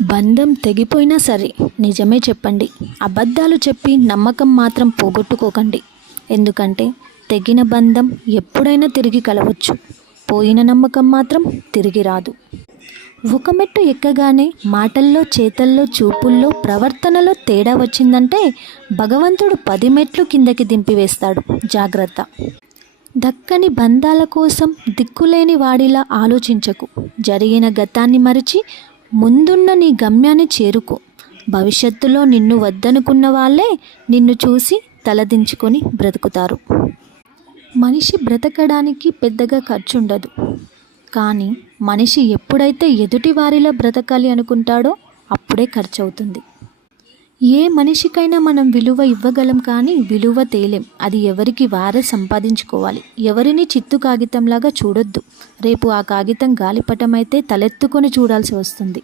బంధం తెగిపోయినా సరే నిజమే చెప్పండి. అబద్ధాలు చెప్పి నమ్మకం మాత్రం పోగొట్టుకోకండి. ఎందుకంటే తెగిన బంధం ఎప్పుడైనా తిరిగి కలవచ్చు. పోయిన నమ్మకం మాత్రం తిరిగి రాదు. ఒక మెట్టు ఎక్కగానే మాటల్లో, చేతల్లో, చూపుల్లో, ప్రవర్తనలో తేడా వచ్చిందంటే భగవంతుడు 10 మెట్లు కిందకి దింపివేస్తాడు. జాగ్రత్త. దక్కని బంధాల కోసం దిక్కులేని వాడిలా ఆలోచించకు. జరిగిన గతాన్ని మరిచి ముందున్న నీ గమ్యాన్ని చేరుకో. భవిష్యత్తులో నిన్ను వద్దనుకున్న వాళ్ళే నిన్ను చూసి తలదించుకొని బ్రతుకుతారు. మనిషి బ్రతకడానికి పెద్దగా ఖర్చు ఉండదు. కానీ మనిషి ఎప్పుడైతే ఎదుటి వారిలో బ్రతకాలి అనుకుంటాడో అప్పుడే ఖర్చు అవుతుంది. ఏ మనిషికైనా మనం విలువ ఇవ్వగలం, కానీ విలువ తేలేం. అది ఎవరికి వారే సంపాదించుకోవాలి. ఎవరిని చిత్తు కాగితంలాగా చూడొద్దు. రేపు ఆ కాగితం గాలిపటమైతే తలెత్తుకొని చూడాల్సి వస్తుంది.